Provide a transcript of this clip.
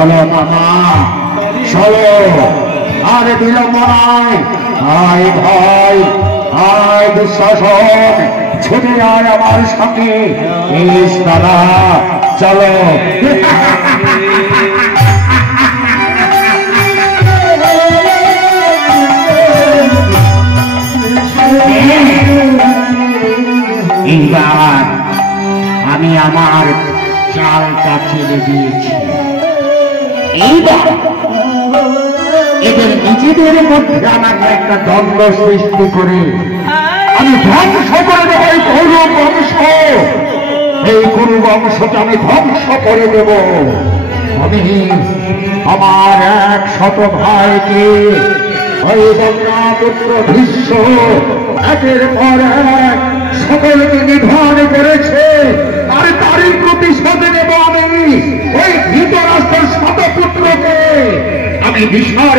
চলো মামা চলো, আর বিলম্ব নয়। আয় ভাই, আয় দুঃশাসন, ছুটে আয় আমার সঙ্গে। ইস দাদা চলো। এইবার আমি আমার চালটা ছেড়ে দিয়েছি। এইবার এদের নিজেদের মধ্যে আমাকে একটা দ্বন্দ্ব সৃষ্টি করে আমি ধ্বংস করে দেব এই কুরু বংশ। এই কুরু বংশকে আমি ধ্বংস করে দেব। আমি আমার 100 ভাইকে ওই গঙ্গাপুত্র ভীষ্ম একের পর এক সকলকে নিধন করেছে, আর তারই প্রতিশোধ নেব আমি। ওই ধৃতরাষ্ট্রের শতপুত্রকে আমি বিশাল